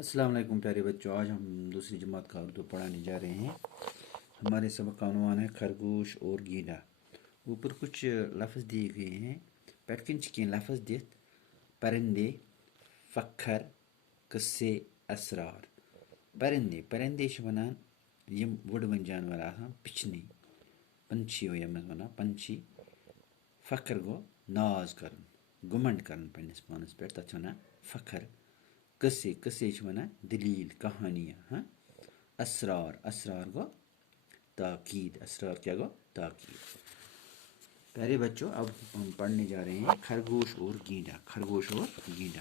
السلام علیکم پیارے بچوں، آج ہم دوسری جماعت کا اردو پڑھانے جا رہے ہیں۔ ہمارے سبق کا عنوان ہے خرگوش اور گینڈا۔ اوپر کچھ لفظ دیے گئے ہیں، پٮ۪ٹھ کِنۍ چھِ کینٛہہ لفظ دِتھ: پرندے، فخر، قصے، اسرار۔ پرندے چھِ وَنان یِم وٕڑوٕنۍ جانوَر آسان، پِچھنٕے، پنچھی یَتھ منٛز وَنان پنچھی۔ فخر گوٚو ناز کَرُن، گُمنٛڈ کَرُن پنٛنِس پانَس پٮ۪ٹھ، تَتھ چھِ وَنان فخر۔ قصے چھِ وَنان دلیٖل، کہانیاں۔ اسرار گو تاکید، اسرار کیا گو؟ تاکید۔ پیارے بچوں، اب ہم پڑھنے جا رہے ہیں خرگوش اور گینڈا۔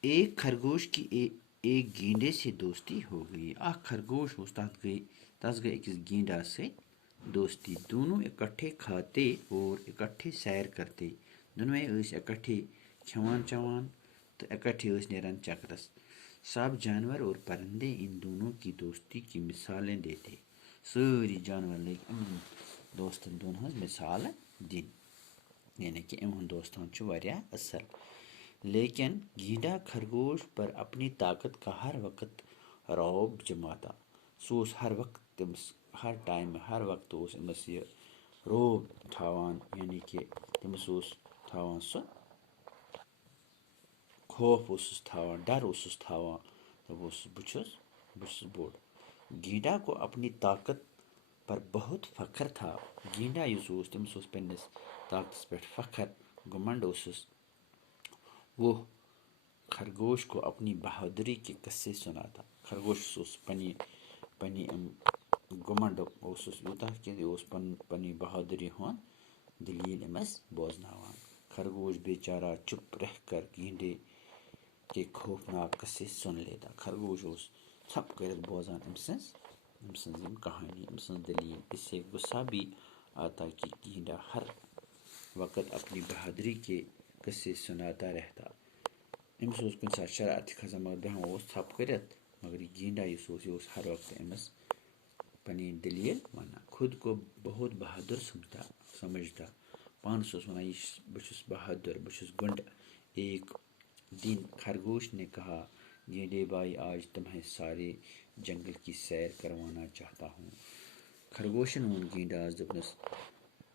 ایک خرگوش کی ایک گینڈے سے دوستی ہو گئی۔ خرگوش تس گئی أکِس گینڈا سے دوستی۔ دونوں اکٹھے کھاتے اور اکٹھے سیر کرتے۔ دونوے ٲسۍ اکٹھے کھٮ۪وان چٮ۪وان تہٕ اکٹھے ٲسۍ نیران چکرس۔ سب جانور اور پرندے ان دونوں کی دوستی کی مثالیں دیتے۔ سٲری جانور لٔگۍ یِمن دوستن دۄن ہٕنٛز مثال دِنۍ، یعنی کہ یِہُنٛد دوستان چھُ واریاہ اصل۔ لیکن گینڈا خرگوش پر اپنی طاقت کا ہر وقت رعب جماتا۔ سُہ اوس ہر وقت تٔمِس، ہر ٹایمہٕ، ہر وقتہٕ اوس أمِس یہِ روب تھاوان، یعنی کہ تٔمِس اوس تھاوان سُہ خوف، اوسُس تھاوان ڈر، اوسُس تھاوان، دَپان بہٕ چھُس بوٚڑ۔ گینڈا کو اپنی طاقت پر بہت فخر تھا۔ گینڈا یُس اوس، تٔمِس اوس پنٛنِس طاقتس پٮ۪ٹھ فخر، گُمنٛڈ اوسُس۔ وہ خرگوش کو اپنی بہادری کے قصے سناتا۔ خرگوشس اوس پنٛنہِ گُمنٛڈ اوسُس یوٗتاہ کہ یہِ اوس پنٛنہِ بہادری ہُنٛد دلیٖل أمِس بوزناوان۔ خرگوش بیچارہ چُپ رہ کر گینڈے کے خوفناک قصے سن لیتا۔ خرگوش اوس ژھپ کٔرِتھ بوزان أمۍ سٕنٛز یِم کہانی، أمۍ سٕنٛز دلیٖل۔ اس سے غصہ بھی آتا کہ گینڈا ہر وقت اپنی بہادری کے قصے سناتا رہتا۔ أمِس اوس کُنہِ ساتہٕ شرارت تہِ کھسان، مگر بیٚہوان اوس ژھپ کٔرِتھ، مگر یہِ گینڈا یُس اوس، یہِ اوس ہر وقت أمِس پنٕنۍ دلیٖل وَنان۔ خود کو بہت بہادر سمجھتا، پانس اوس وَنان بہٕ چھُس بہادر، بہٕ چھُس گُنڈ۔ ایک دن خرگوش نے کہا، گینڈے بھائی آج تمہیں سارے جنگل کی سیر کروانا چاہتا ہوں۔ خرگوشن ووٚن گینڈاہس، دوٚپنس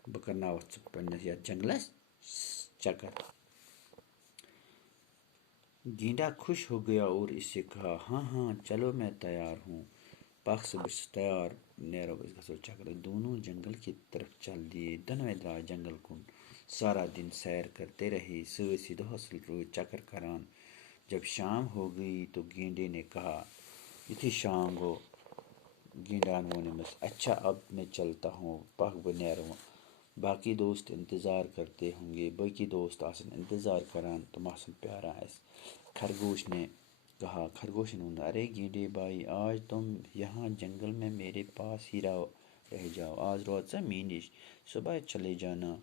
بہٕ کرناوتھ ژٕ پنٛنِس یتھ جنگلس چکر۔ گینڈا خوش ہو گیا اور اس سے کہا، ہاں چلو میں تیار ہوں۔ پکھ ژٕ، بہٕ چھُس تیار، نیرو أسۍ گژھو چکرس۔ دونوں جنگل کی طرف چل دیے۔ دۄنوے درٛاے جنگل کُن۔ سارا دن سیر کرتے رہے، سٲرسٕے دۄہس روٗدۍ چکر کران۔ جب شام ہو گئی تو گینڈے نے کہا، یُتھُے شام گوٚو، گینڈاہن ووٚن أمِس، اچھا اب میں چلتا ہوں، پکھ بہٕ نیرٕ وۄنۍ۔ باقی دوست انتظار کرتے ہوں گے، باقی دوست آسن انتظار کران، تِم آسن پیاران اَسہِ۔ خرگوشن ووٚن، ارے گینڈے بھائی، آج تم یہاں جنگل میں میرے پاس ہی رہ جاؤ، آج روز ژٕ مے نِش، صبح چلے جانا۔